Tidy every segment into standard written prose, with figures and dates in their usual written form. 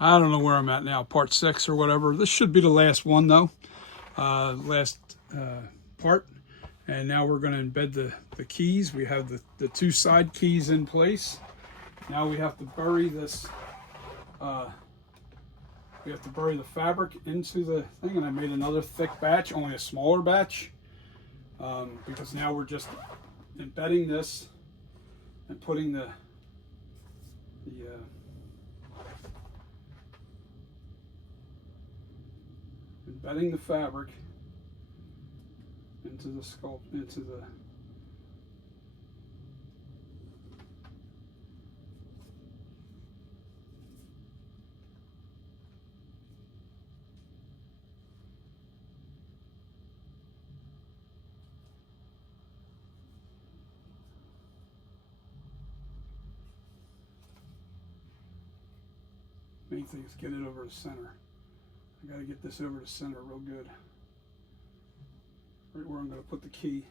I don't know where I'm at now, part 6 or whatever. This should be the last one though, last part. And now we're going to embed the keys. We have the 2 side keys in place. Now we have to bury this, we have to bury the fabric into the thing. And I made another thick batch, only a smaller batch, because now we're just embedding this and putting embedding the fabric into the sculpt, into the main thing is get it over the center. I got to get this over the center real good. Right where I'm going to put the key.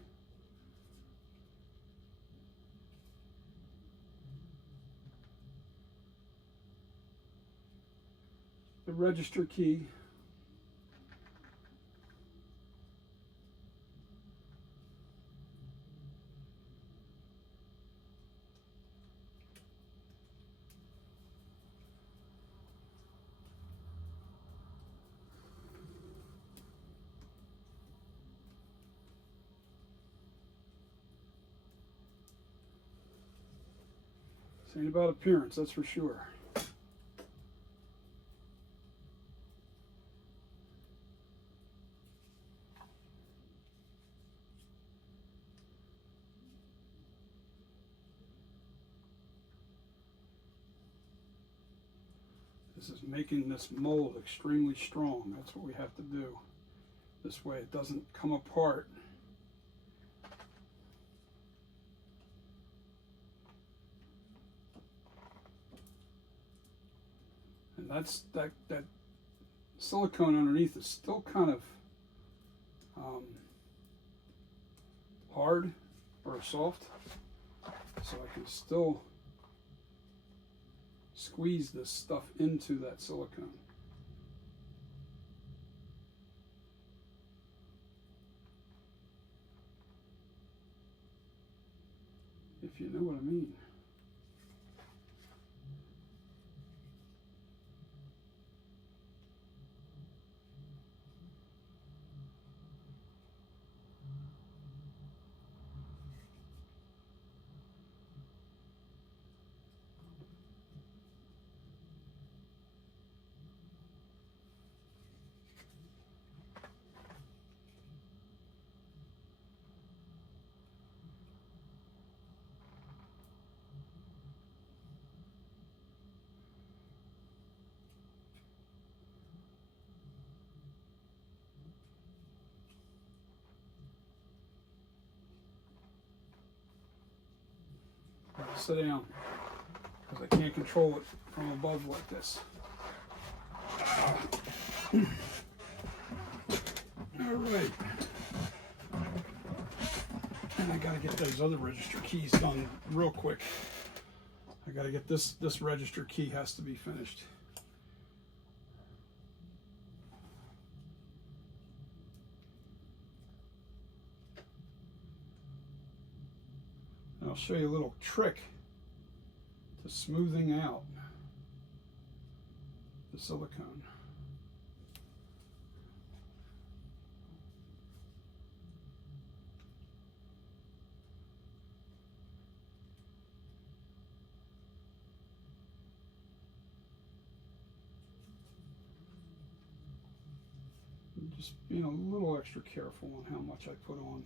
The register key. This ain't about appearance, that's for sure. This is making this mold extremely strong. That's what we have to do. This way it doesn't come apart. And that silicone underneath is still kind of hard or soft, so I can still squeeze this stuff into that silicone. If you know what I mean. Sit down, because I can't control it from above like this. All right. And I gotta get those other register keys done real quick. I gotta get this register key has to be finished. And I'll show you a little trick to smoothing out the silicone. Just being a little extra careful on how much I put on.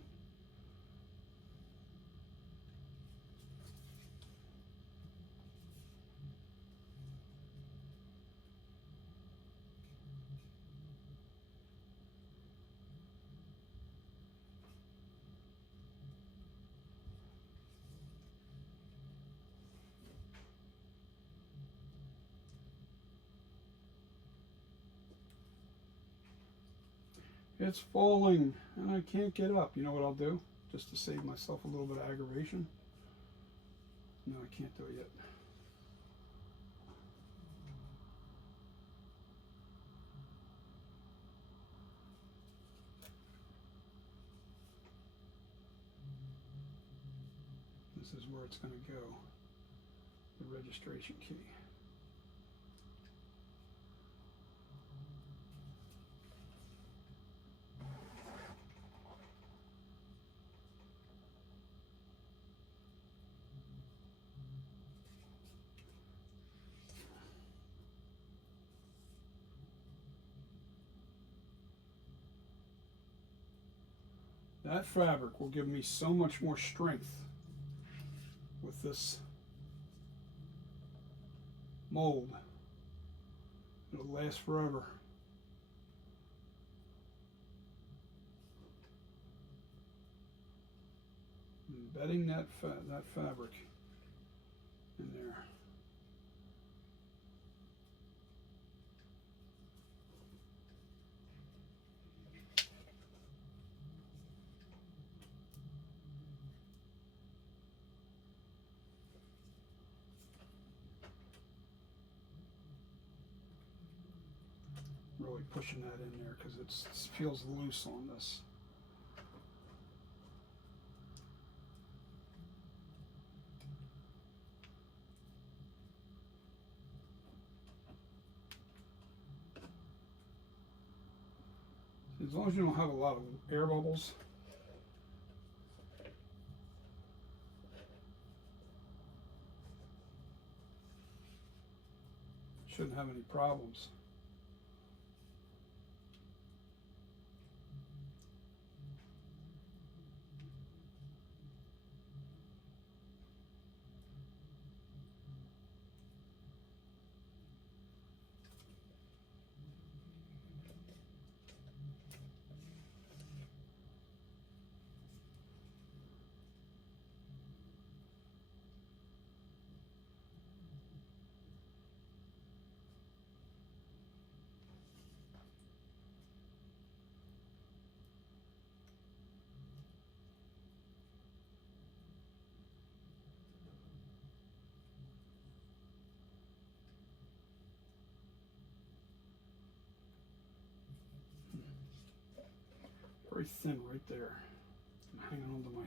It's falling and I can't get up. You know what I'll do? Just to save myself a little bit of aggravation. No, I can't do it yet. This is where it's going to go, the registration key. That fabric will give me so much more strength with this mold. It'll last forever. Embedding that fabric in there. Really pushing that in there because it feels loose on this. As long as you don't have a lot of air bubbles, shouldn't have any problems. Very thin right there. I'm hanging on to my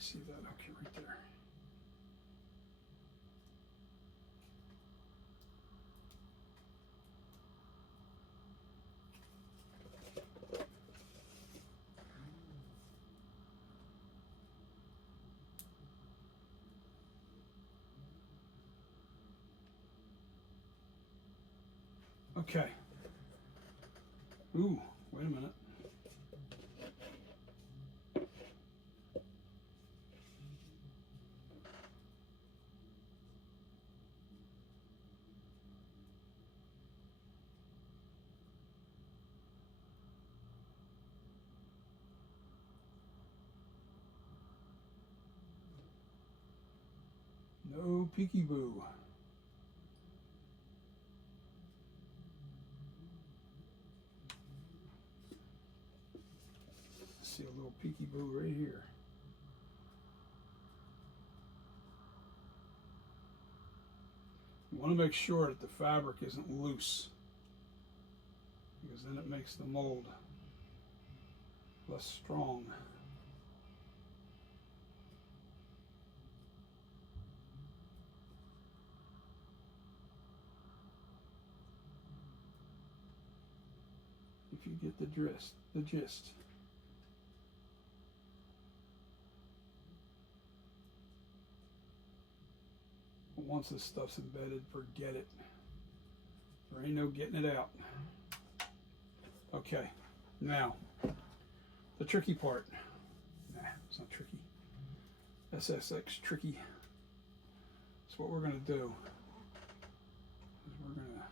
see that? Okay, right there. Okay. Ooh, wait a minute. No peekaboo. See a little peekaboo right here. You want to make sure that the fabric isn't loose, because then it makes the mold less strong. If you get the gist. But once this stuff's embedded, forget it. There ain't no getting it out. Okay, now, the tricky part. Nah, it's not tricky. SSX tricky. So what we're going to do is we're going to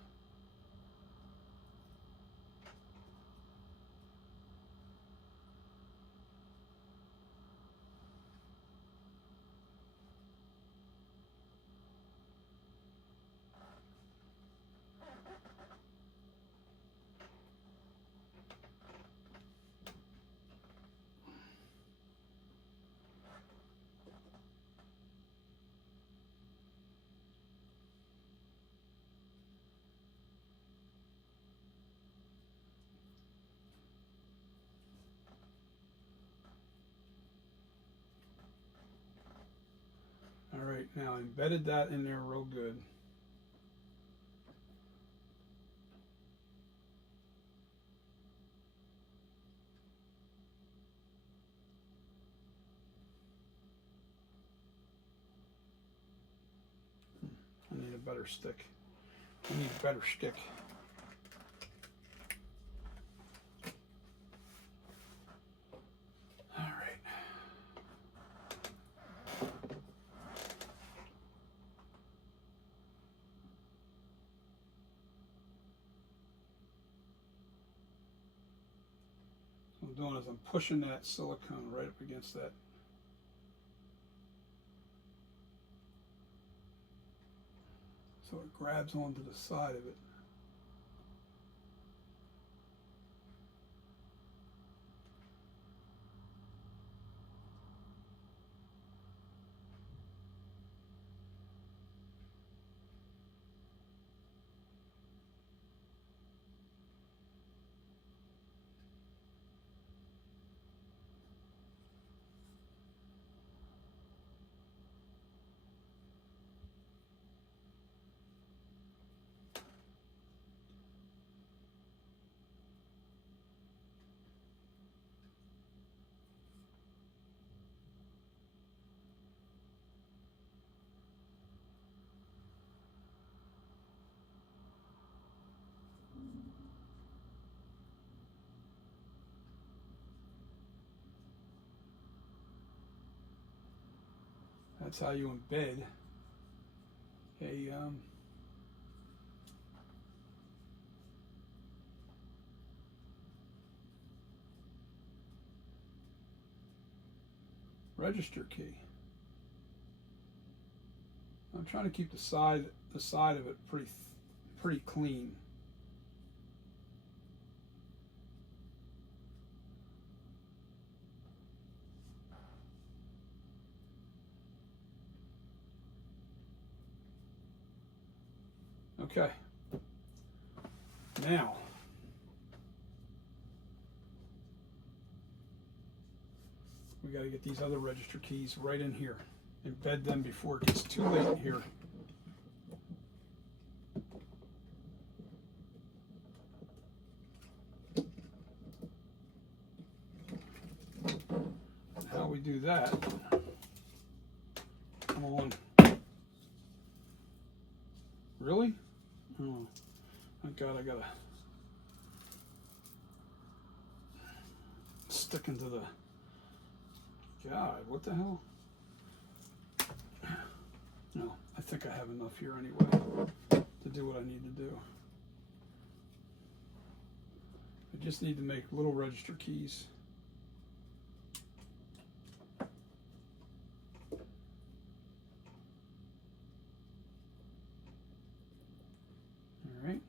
Now I embedded that in there real good. I need a better stick. I need a better stick. All right. What I'm doing is I'm pushing that silicone right up against that. So it grabs onto the side of it. That's how you embed a register key. I'm trying to keep the side of it pretty clean. Okay. Now, we got to get these other register keys right in here. Embed them before it gets too late here. And how we do that, come on. Really? Oh, thank God I gotta stick into the, God, what the hell? No, I think I have enough here anyway to do what I need to do. I just need to make little register keys. All right.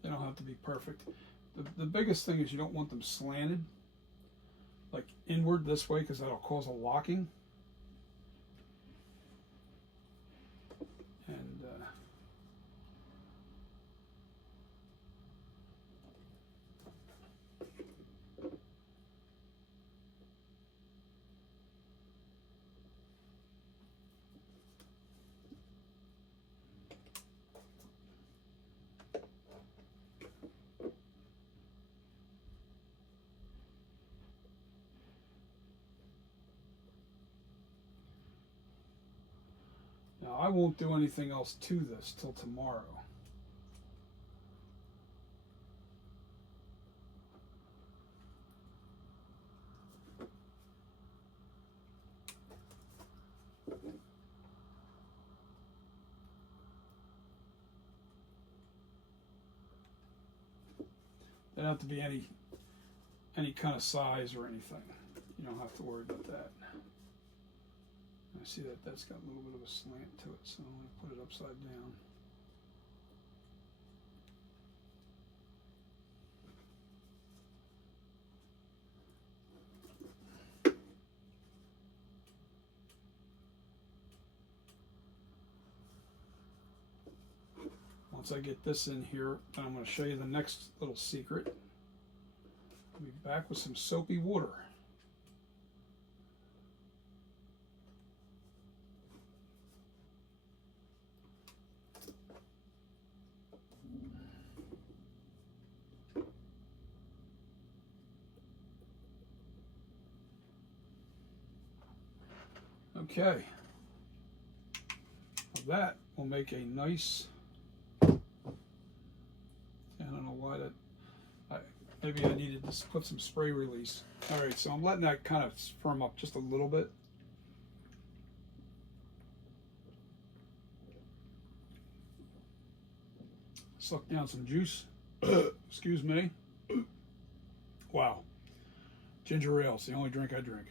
They don't have to be perfect. The biggest thing is you don't want them slanted, like inward this way, because that'll cause a locking. And now I won't do anything else to this till tomorrow. They don't have to be any kind of size or anything. You don't have to worry about that. I see that that's got a little bit of a slant to it, so I'm going to put it upside down. Once I get this in here, then I'm going to show you the next little secret. I'll be back with some soapy water. Okay, well, that will make a nice, I don't know why that, maybe I needed to put some spray release. All right, so I'm letting that kind of firm up just a little bit. Suck down some juice. Excuse me. Wow. Ginger ale is the only drink I drink.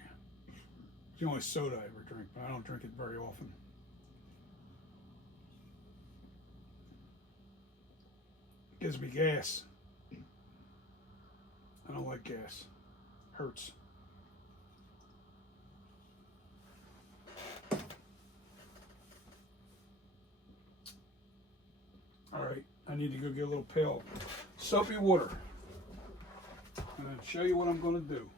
It's the only soda I ever drink, but I don't drink it very often. It gives me gas. I don't like gas. Hurts. All right, I need to go get a little pail of soapy water. And I'll show you what I'm going to do.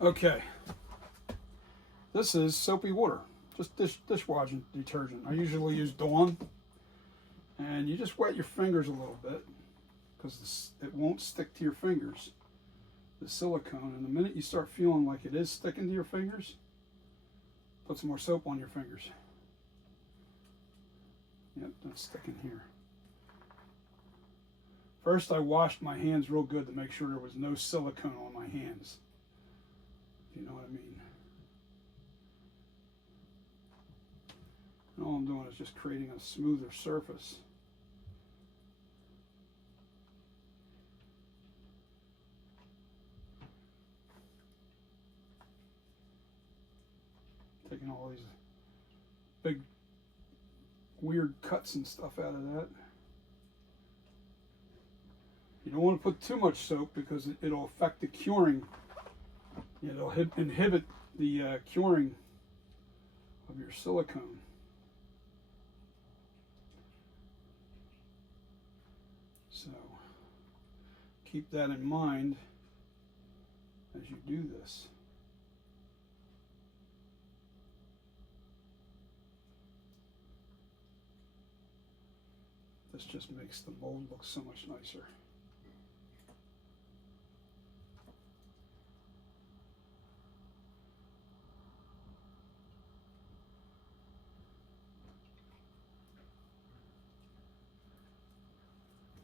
Okay, this is soapy water, just dishwashing detergent. I usually use Dawn, and you just wet your fingers a little bit because it won't stick to your fingers, the silicone. And the minute you start feeling like it is sticking to your fingers, put some more soap on your fingers. Yep, that's sticking here. First, I washed my hands real good to make sure there was no silicone on my hands. You know what I mean? And all I'm doing is just creating a smoother surface. Taking all these big weird cuts and stuff out of that. You don't want to put too much soap because it'll affect the curing. It'll inhibit the curing of your silicone. So keep that in mind as you do this. This just makes the mold look so much nicer.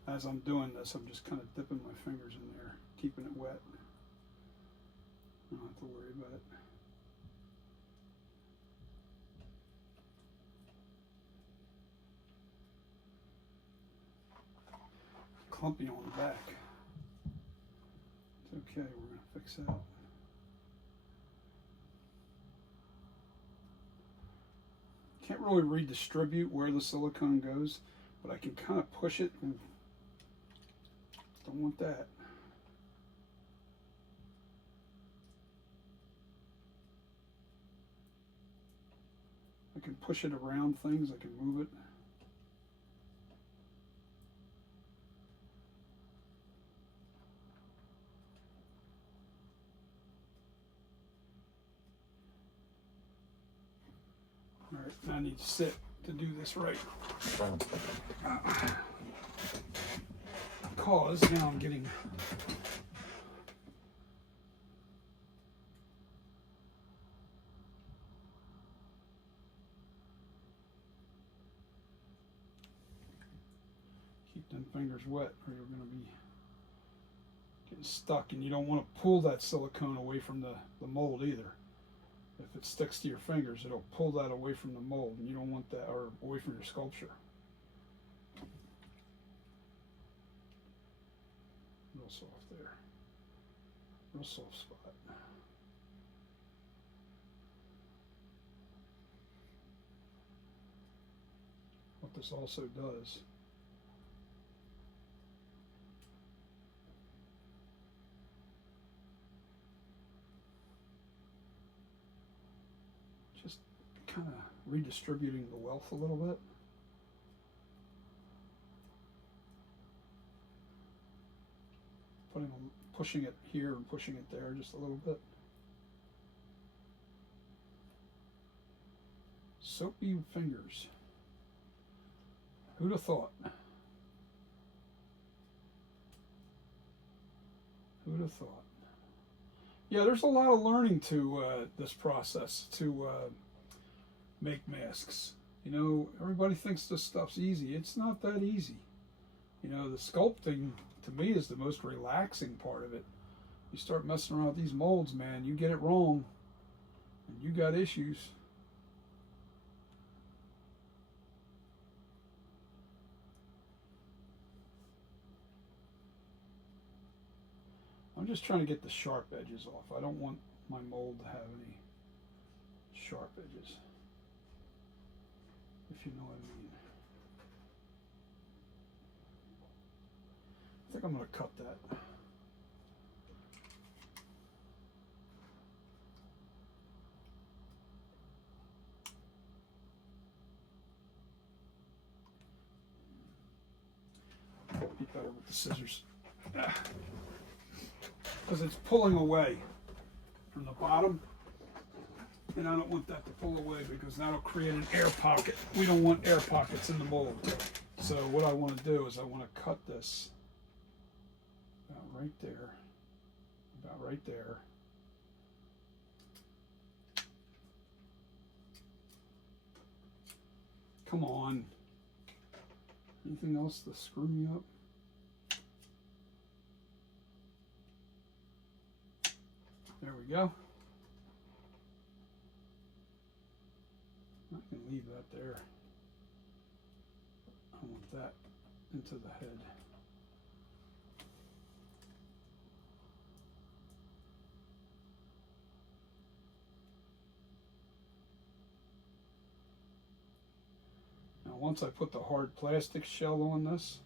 As I'm doing this, I'm just kind of dipping my fingers in there, keeping it wet. I don't have to worry about it. Clumpy on the back. It's okay, we're going to fix that. Can't really redistribute where the silicone goes, but I can kind of push it. And don't want that. I can push it around things, I can move it. All right, I need to sit to do this right. Because now I'm getting keep them fingers wet or you're going to be getting stuck, and you don't want to pull that silicone away from the mold either. If it sticks to your fingers, it'll pull that away from the mold, and you don't want that, or away from your sculpture. Real soft there. Real soft spot. What this also does just kind of redistributing the wealth a little bit. Pushing it here and pushing it there just a little bit. Soapy fingers. Who'd have thought? Who'd have thought? Yeah, there's a lot of learning to this process to make masks. You know, everybody thinks this stuff's easy. It's not that easy. You know, the sculpting, to me, is the most relaxing part of it. You start messing around with these molds, man, you get it wrong, and you got issues. I'm just trying to get the sharp edges off. I don't want my mold to have any sharp edges, if you know what I mean. I think I'm going to cut that. Be better with the scissors. Because it's pulling away from the bottom, and I don't want that to pull away because that'll create an air pocket. We don't want air pockets in the mold. So what I want to do is I want to cut this about right there, about right there. Come on. Anything else to screw me up? There we go. I can leave that there. I want that into the head. Now once I put the hard plastic shell on this,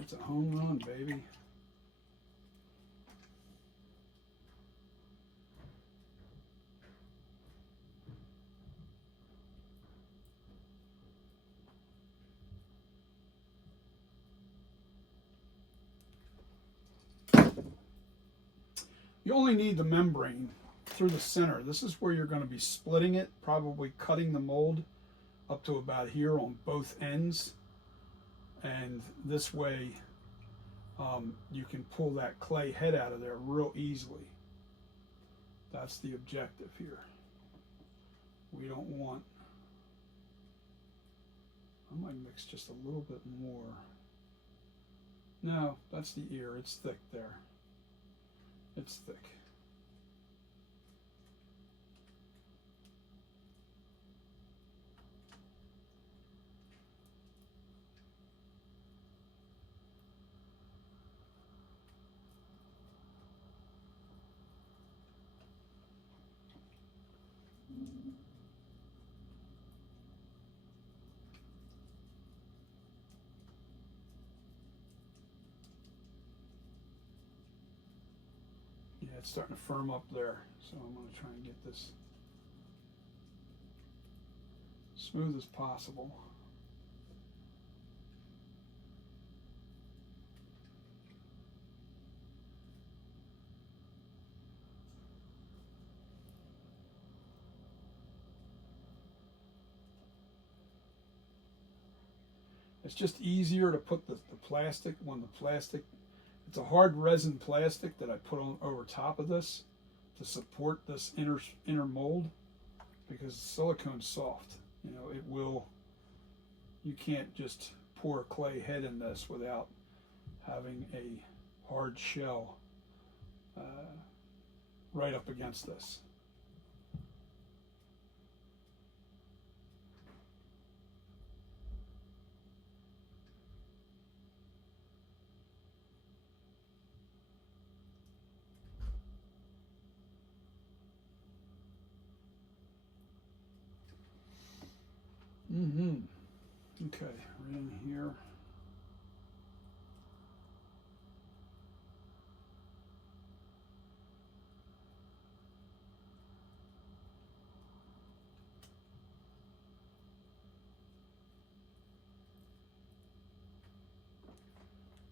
it's a home run, baby. You only need the membrane through the center. This is where you're going to be splitting it, probably cutting the mold up to about here on both ends. and this way you can pull that clay head out of there real easily. That's the objective here. We don't want, I might mix just a little bit more. No, that's the ear. It's thick there. It's thick. Yeah, it's starting to firm up there, so I'm going to try and get this smooth as possible. It's just easier to put the plastic, it's a hard resin plastic that I put on over top of this to support this inner mold, because silicone's soft. You know, you can't just pour a clay head in this without having a hard shell right up against this. Okay, right in here.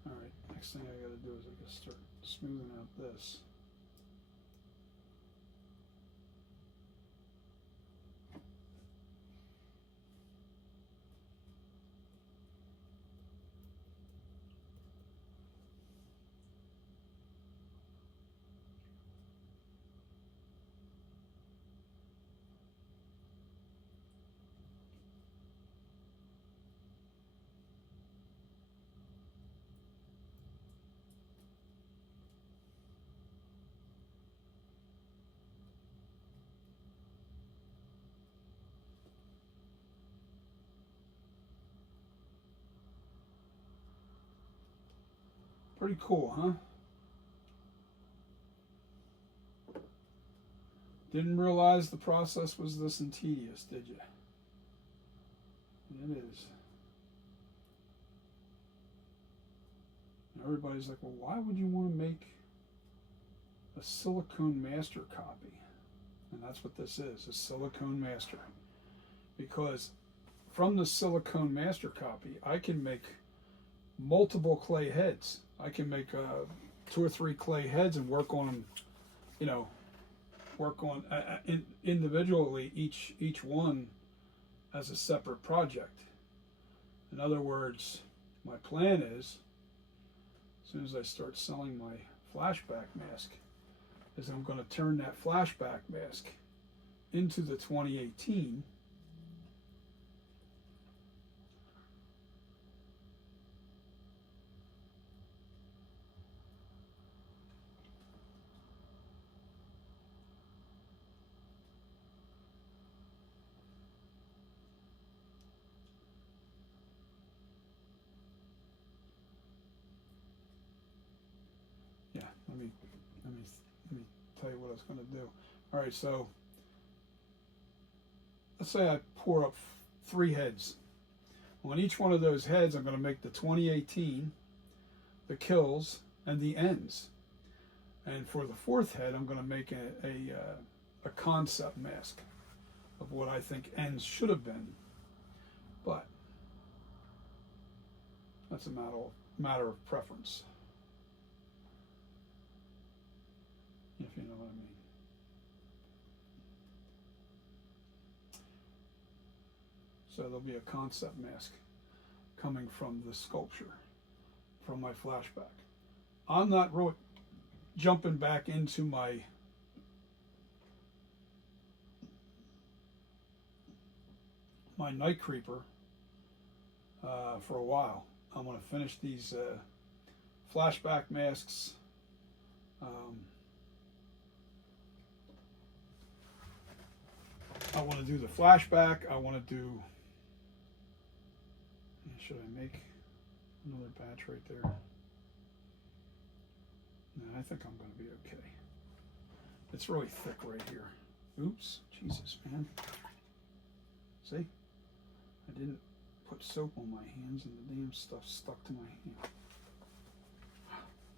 All right, next thing I got to do is I got to start smoothing out this. Pretty cool, huh? Didn't realize the process was this tedious, did you? It is. Everybody's like, well, why would you want to make a silicone master copy? And that's what this is, a silicone master. Because from the silicone master copy, I can make multiple clay heads. I can make 2 or 3 clay heads and work on them, you know, work on individually each one as a separate project. In other words, my plan is, as soon as I start selling my flashback mask, is I'm going to turn that flashback mask into the 2018. Yeah, let me tell you what I was going to do. All right, so let's say I pour up 3 heads. On each one of those heads, I'm going to make the 2018, the kills, and the ends. And for the 4th head, I'm going to make a concept mask of what I think ends should have been. But that's a matter of preference, if you know what I mean. So there'll be a concept mask coming from the sculpture, from my flashback. I'm not really jumping back into my Night Creeper for a while. I'm going to finish these flashback masks. I want to do the flashback. I want to do. Should I make another batch right there? No, I think I'm going to be okay. It's really thick right here. Oops, Jesus, man. See? I didn't put soap on my hands and the damn stuff stuck to my hand.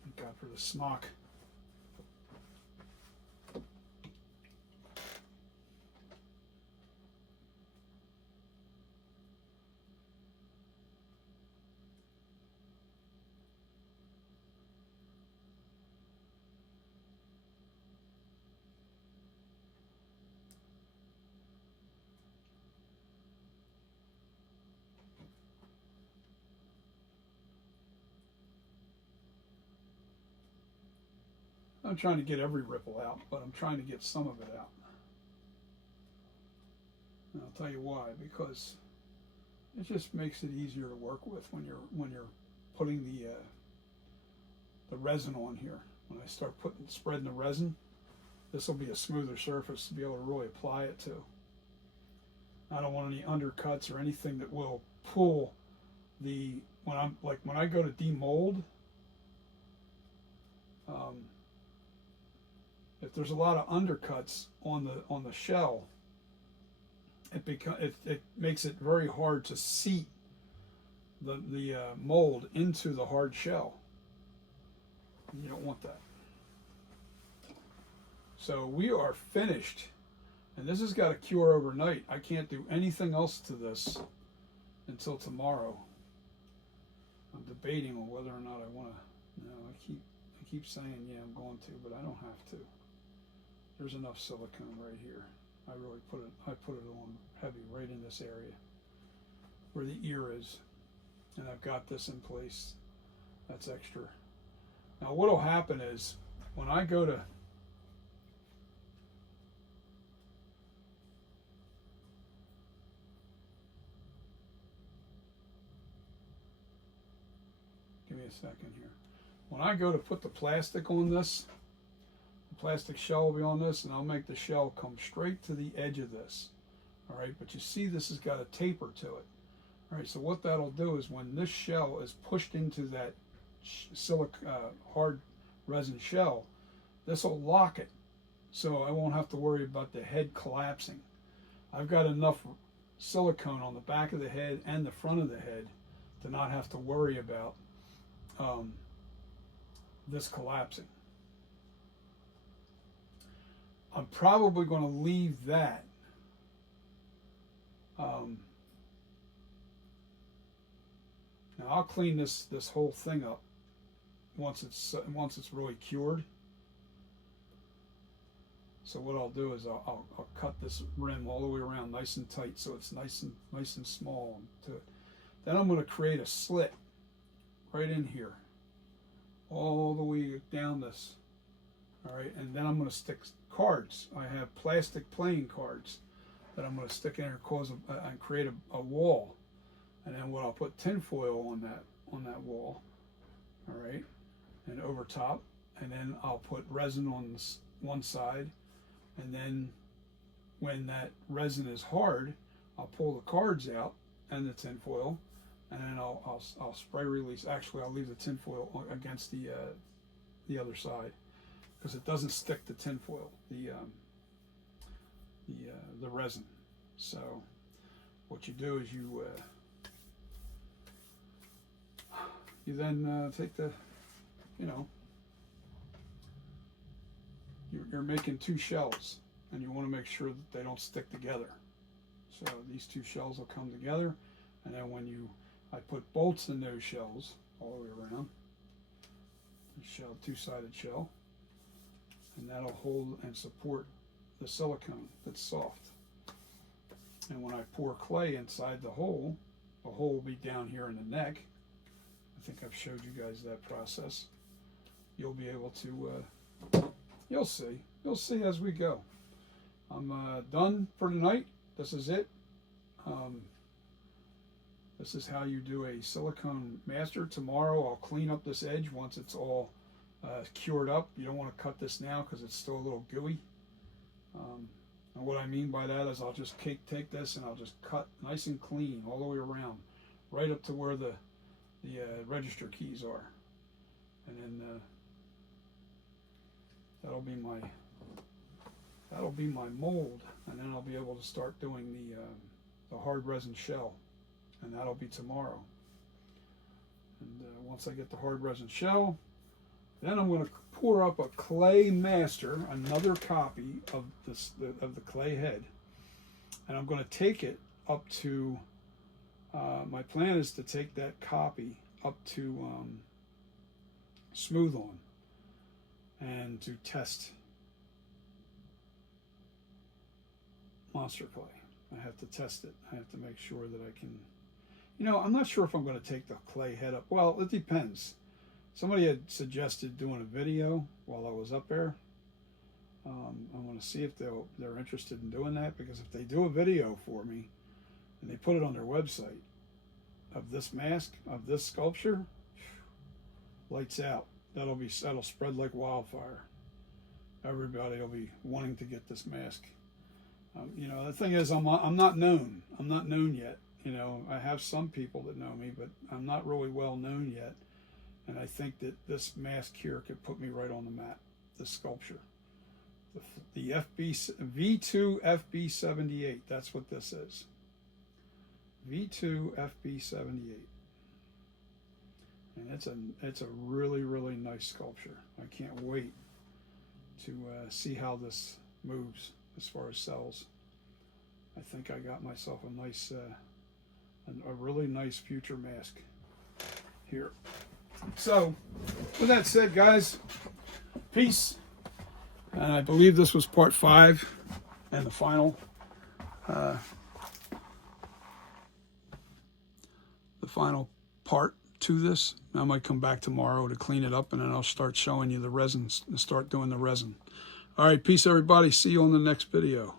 Thank God for the smock. I'm trying to get every ripple out, but I'm trying to get some of it out. And I'll tell you why, because it just makes it easier to work with when you're putting the resin on here. When I start spreading the resin, this will be a smoother surface to be able to really apply it to. I don't want any undercuts or anything that will pull the when I go to demold. If there's a lot of undercuts on the shell, it makes it very hard to seat the mold into the hard shell. You don't want that. So we are finished, and this has got to cure overnight. I can't do anything else to this until tomorrow. I'm debating on whether or not I want to. No, I keep saying yeah, I'm going to, but I don't have to. There's enough silicone right here. I put it on heavy right in this area where the ear is, and I've got this in place. That's extra. Now what'll happen is when I go to give me a second here. When I go to put the plastic on this, the plastic shell will be on this, and I'll make the shell come straight to the edge of this. All right, but you see this has got a taper to it. All right, so what that'll do is when this shell is pushed into that hard resin shell, this will lock it, so I won't have to worry about the head collapsing. I've got enough silicone on the back of the head and the front of the head to not have to worry about this collapsing. I'm probably going to leave that now I'll clean this whole thing up once it's really cured. So what I'll do is I'll cut this rim all the way around nice and tight, so it's nice and small. Then I'm going to create a slit right in here, all the way down this. All right, and then I'm going to stick cards. I have plastic playing cards that I'm going to stick in here and create a wall. And then what I'll put tinfoil on that wall. All right, and over top, and then I'll put resin on this one side, and then when that resin is hard, I'll pull the cards out and the tinfoil, and then I'll spray release. Actually, I'll leave the tinfoil against the other side, because it doesn't stick to tinfoil, the resin. So what you do is you then take the, you're making two shells, and you want to make sure that they don't stick together. So these two shells will come together, and then I put bolts in those shells all the way around. Shell, two-sided shell, and that'll hold and support the silicone that's soft. And when I pour clay inside the hole, a hole will be down here in the neck. I think I've showed you guys that process. You'll be able to, you'll see as we go. I'm done for tonight. This is it. This is how you do a silicone master. Tomorrow I'll clean up this edge once it's all cured up. You don't want to cut this now because it's still a little gooey. And what I mean by that is I'll just take this and I'll just cut nice and clean all the way around, right up to where the register keys are. And then that'll be my mold, and then I'll be able to start doing the hard resin shell, and that'll be tomorrow. And once I get the hard resin shell, then I'm going to pour up a clay master, another copy of the clay head, and I'm going to take it up to. My plan is to take that copy up to Smooth On and to test Monster Clay. I have to test it. I have to make sure that I can. You know, I'm not sure if I'm going to take the clay head up. Well, it depends. Somebody had suggested doing a video while I was up there. I want to see if they're interested in doing that, because if they do a video for me and they put it on their website of this mask, of this sculpture, lights out. That'll spread like wildfire. Everybody will be wanting to get this mask. You know, the thing is, I'm not known. I'm not known yet. You know, I have some people that know me, but I'm not really well known yet. And I think that this mask here could put me right on the map. This sculpture, the V2 FB78. That's what this is. V2 FB78. And it's a really, really nice sculpture. I can't wait to see how this moves as far as cells. I think I got myself a nice, a really nice future mask here. So, with that said, guys, peace. And I believe this was part 5 and the final part to this. I might come back tomorrow to clean it up, and then I'll start showing you the resins and start doing the resin. All right, peace, everybody. See you on the next video.